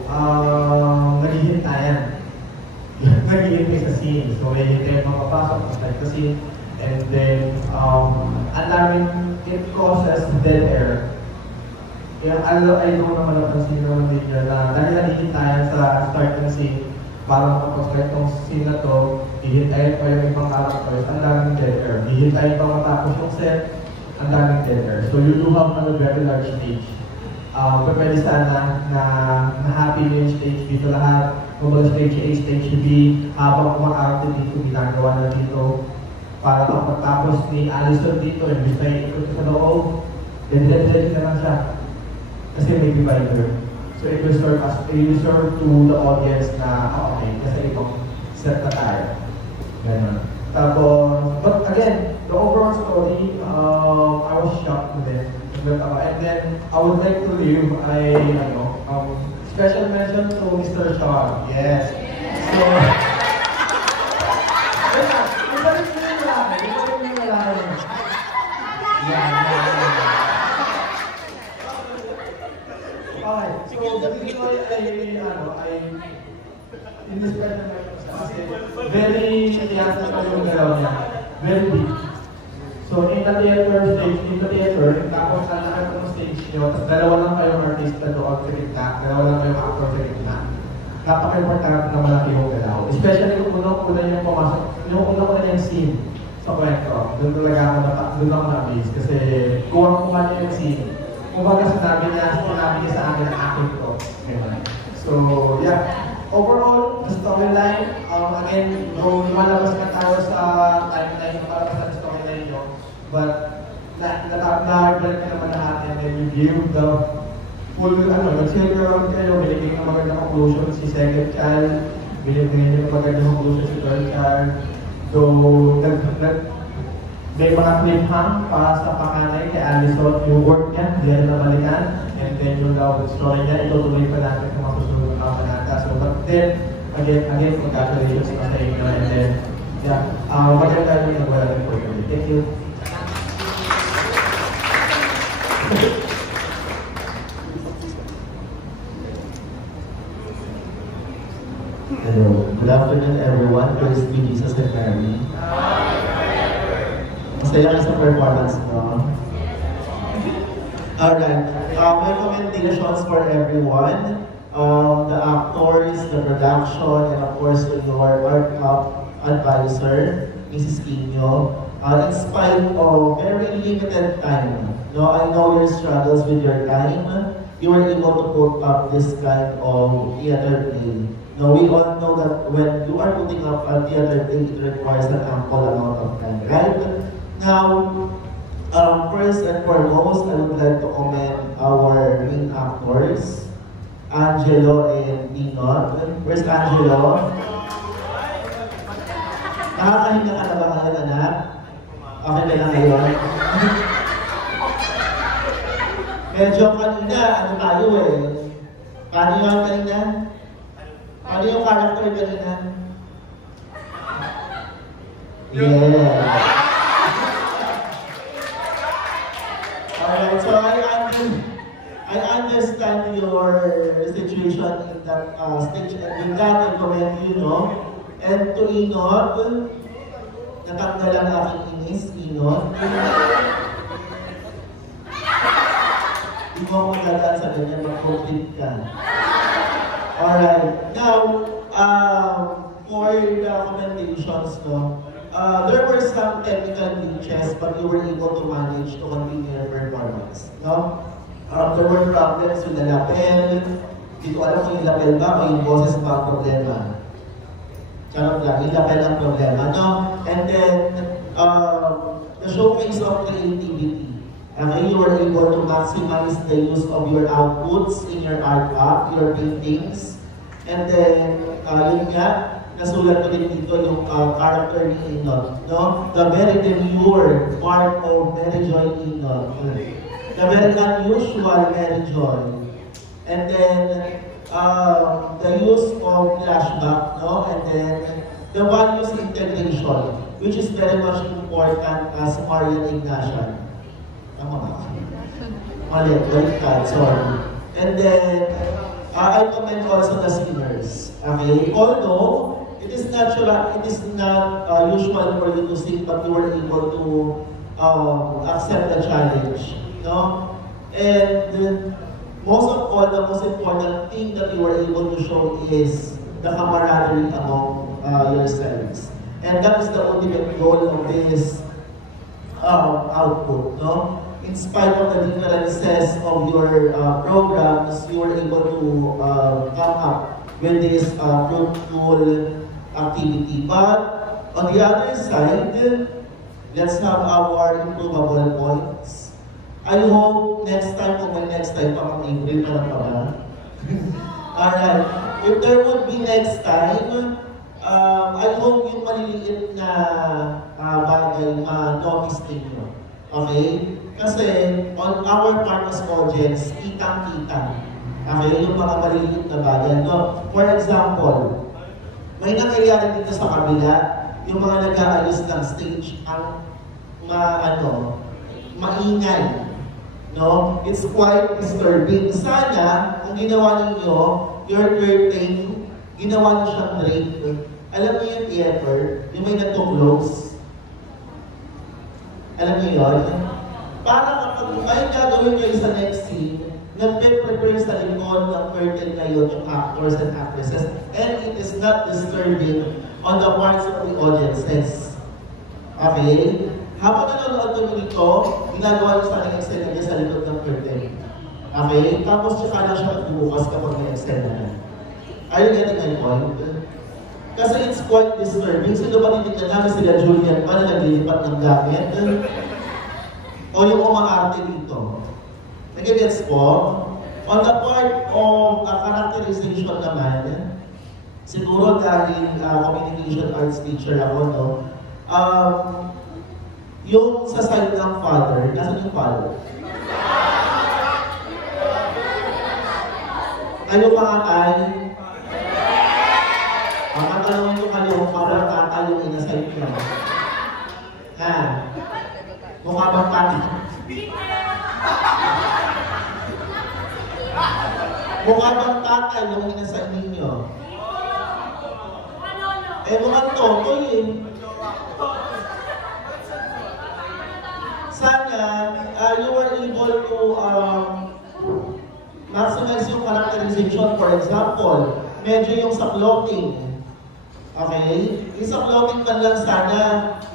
naghihintayan. Naghihintay sa scene. So, may hintay makapasok sa scene. And then, ang daming it causes dead air. Kaya I know naman napansin naman din nyo na dahil naghihintayan sa start ng scene, para makapag-start ng scene na to, hihintayin pa yung ibang characters, ang daming dead air. Hihintayin pa matapos yung set, ang daming dead air. So you do have a very large stage. Pwede sana na happy yung stage dito lahat. Kung stage A, stage B, habang kumakaarte dito, ginagawa na dito. Para kapag ni Allison dito, imbis na ikot sa loob, then naman siya. Kasi may divider. So it will serve to the audience na, okay, kasi itong set na tayo. Ganun. Tapos, but again, the overall story, I was shocked with it. And then, I would like to leave special mention to Mr. Sean. Yes. So, very tiyas na yung galaw niya. Very deep. So, in the theater, tapos ang lahat ng stage nyo, tapos dalawa lang kayong artista doon sa gitna, dalawa lang kayong actor sa gitna. Napaka-importante na malaki yung galaw. Especially kung unang-una yung pumasok, yung unang-una yung scene. sa kwento. Doon ako na-amaze kasi kuwang-kuha niya yung scene. Kumbaga sinabi niya sa akin ang acting ko. So, yeah. Overall, the storyline, again, lumalabas na tayo sa timeline, lumalabas na storyline nyo. But, na-balik ka naman lahat and then you give the full, nag-share around kayo, binigay ng magandang conclusion si second child, binigay ng magandang conclusion si third child. So, may mga cliffhang pa sa panganay kay Allison, yung work niya, hindi na nabalikan, and then yung love story niya, itutuloy pa natin sa mga susunod na kapanata. So, but then, again, congratulations pa sa inyo, and then, yeah, maganda yung nagwala ng po. Thank you. Hello. Good afternoon, everyone. Praise be Jesus and Mary. Masaya ka sa performance mo. Alright. My commendations for everyone. The actors, the production, and of course your art advisor, Mrs. Quino. In spite of very limited time, I know your struggles with your time. You were able to put up this kind of theater play. Now, we all know that when you are putting up a theater play, it requires an ample amount of time, right? Now, first and foremost, I would like to commend our main actors, Angelo and Ninot. Where's Angelo? Nakakahinga ka na ba ngayon, anak? Okay na lang ngayon? Medyo kanina, tayo eh. Paano yung kanina? Ano yung character kanina? Yeah. Alright, so I understand your situation in that stage, and with that, I commend you, And to Inot, natanggal ang aking inis, Inot. Hindi mo ako magdadaan sa ganyan, mag-complete ka. Alright, now, for the commendations, there were some technical glitches, but you were able to manage to continue your performance, there were problems with the lapel. Hindi ko alam kung yung lapel ba o yung boses ba ang problema. Charot lang, yung lapel ang problema, And then, the showcase of creativity. You were able to maximize the use of your outputs in your art, your paintings. And then, yun nga, nasulat ko din dito yung character ni Inot, The very demure part of Mary Joy Inot. The very unusual Mary Joy. And then, the use of flashback, And then, the values integration, which is very much important as Marian Ignatian. Sorry. And then, I commend also the singers. Okay? Although, it is not usual for you to sing, but you were able to accept the challenge. And most of all, the most important thing that you were able to show is the camaraderie among yourselves. And that is the ultimate goal of this output, In spite of the differences of your programs, you were able to come up with this fruitful activity. But on the other side, let's have our improvable points. I hope next time, pang-April naman pa ba? Alright, if there would be next time, I hope yung maliliit na bagay ma-notice ninyo. Okay? Kasi on our part as audience, kitang-kita. Okay? Yung mga maliliit na bagay. For example, may nangyayari dito sa kabila, yung mga nag-aayos ng stage ang maingay. It's quite disturbing. Sana, kung ginawa ninyo, your curtain, ginawa niyo siyang drape. Alam niyo yung theater, yung may nagto-close. Alam niyo yun? Para kapag ay gagawin niyo sa next scene, nagpe-prepare sa likod ng curtain na yun yung actors and actresses, and it is not disturbing on the parts of the audiences. Okay? Habang nanonood ko nito, ginagawa niyo sa aking eksena niya sa likod ng curtain. Okay? Tapos tsaka na siya bubukas kapag may eksena na. Are you getting my point? Kasi it's quite disturbing. Sino ba titignan namin sila Julian pa na naglilipat ng gamit? O yung umaarte dito? Nag-gets po? On the part of characterization naman, siguro dahil communication arts teacher ako, no? Yung sa side ng father, nasan yung father? Ano pangatay? Ang katanungan ko kayo, para tatay yung inaside nyo. Ha? Mukha bang tatay? Mukha bang tatay yung inaside ninyo? Eh, mukhang totoy eh. Sana, you were able to maximize yung characterization. For example, medyo yung sa clothing. Okay? Yung sa clothing man lang sana,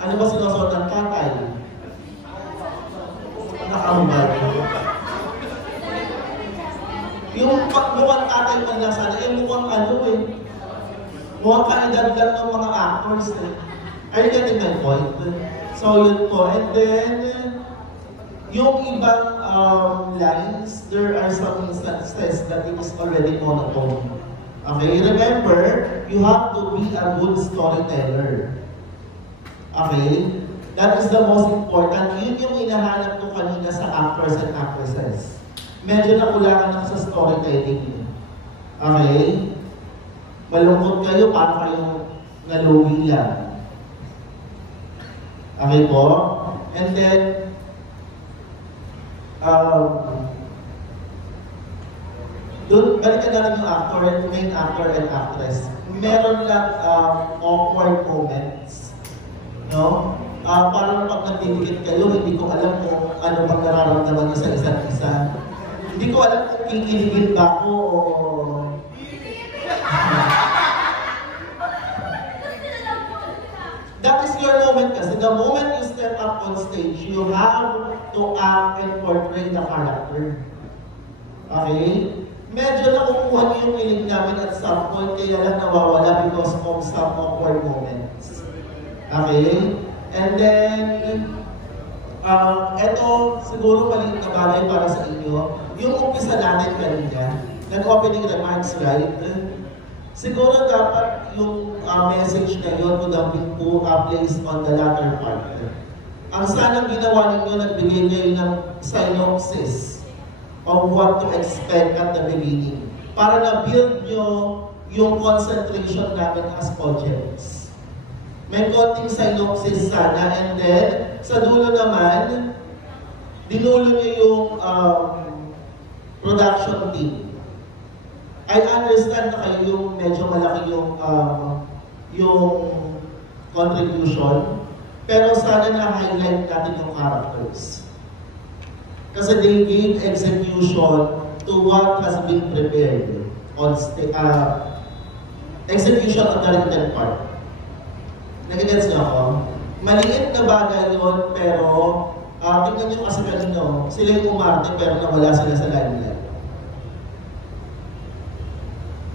ano ba sinusuot ng tatay? Nakahubad. Yung mukhang tatay man lang sana, eh mukhang ano eh. Mukhang kaedad-edad ng mga actors eh. Are you getting my point? So yun po. And then, yung ibang lines, there are some instances that it is already monotone. Okay, remember, you have to be a good storyteller. Okay? That is the most important. Yun yung hinahanap ko kanina sa actors and actresses. Medyo nakulangan ako sa storytelling. Okay? Malungkot kayo, paano kayong naluwi lang. Okay po? And then, doon, balikan natin yung actor, main actor and actress. Meron lang awkward moments. No? Parang pag nagdidikit kayo, hindi ko alam kung ano pang nararamdaman niyo sa isa't isa. Hindi ko alam kung kikiligin ba ako o... That is your moment kasi. The moment you step up on stage, you have to act and portray the character. Okay? Medyo nakukuha niyo yung kilig namin at some point, kaya lang nawawala because of some awkward moments. Okay? And then, eto siguro maliit na bagay para sa inyo. Yung umpisa natin kanina, nag-opening remarks, right? Siguro dapat yung message na yun would have been placed on the latter part. Ang sanang ginawa ninyo, nagbigay kayo ng synopsis of what to expect at the beginning. Para na-build nyo yung concentration namin as audience. May konting synopsis sana, and then, sa dulo naman, dinulo nyo yung production team. I understand na kayo yung medyo malaki yung contribution, pero sana na-highlight natin yung characters. Kasi they gave execution to what has been prepared on execution on the written part. Nagigets niyo ako? Maliit na bagay yun, pero tingnan niyo kasi kanino, sila yung umarte pero nawala sila sa limelight.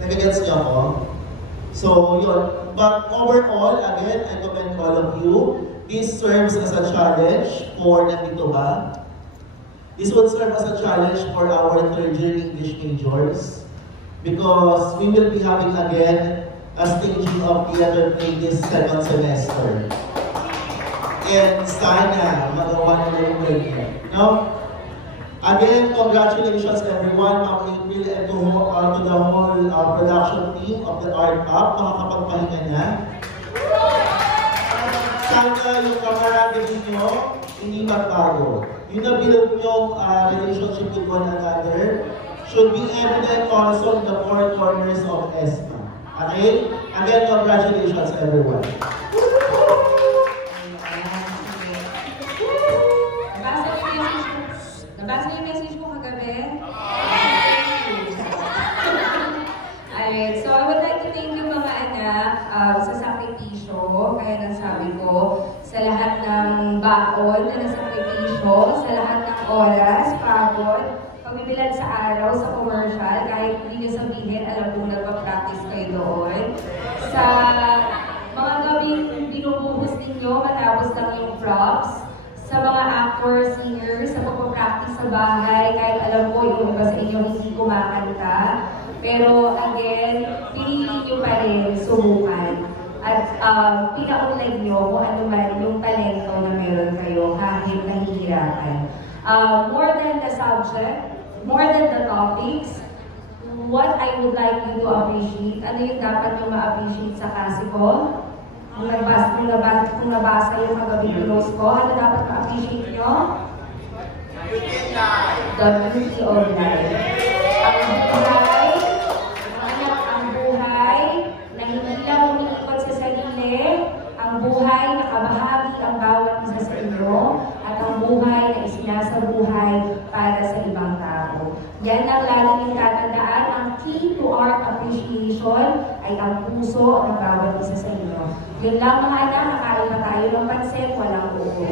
Nagigets niyo ako? So, yun. But overall, again, I commend all of you. This serves as a challenge for Nandito Ba? This will serve as a challenge for our third-year English majors because we will be having again a staging of theater play this second semester. And sana magawa nila yung ganyan. No? Again, congratulations everyone, Ma'am April, and to the whole production team of the Art Up. Makakapagpahinga na. Sana yung camaraderie nyo hindi magbago. Yung na-build yung relationship with one another should be evident also in the four corners of ESMA. Okay? Again, congratulations everyone. Nabasa yung message mo kagabi? Alright, so I would like to thank you mga anak sa sakripisyo, kaya nasabi ko, sa lahat na lahat ng oras, pagod, pagbibilan sa araw, sa commercial, kahit hindi nyo sabihin, alam kong nagpa-practice kayo doon. Sa mga gabing binubuhos ninyo matapos lang yung props, sa mga actors, singers, sa pagpa-practice sa bahay, kahit alam ko yung iba sa inyo hindi kumakanta. Pero again, pinili nyo pa rin subukan. At pinaunlad nyo kung ano man yung talento na meron kayo kahit nahihirapan. More than the subject, more than the topics, what I would like you to appreciate, ano yung dapat nyo ma-appreciate sa klase ko? Kung nabasa yung kagabing close ko, ano dapat ma-appreciate nyo? The beauty of life. Ang buhay na hindi lang umiikot sa sarili, ang buhay na kabahagi ang bawat isa sa inyo, at ang buhay na isinasa buhay para sa ibang tao. Yan ang laging tatandaan, ang key to art appreciation ay ang puso ng bawat isa sa inyo. Yun lang mga anak, nakain na tayo ng pansit, walang upo.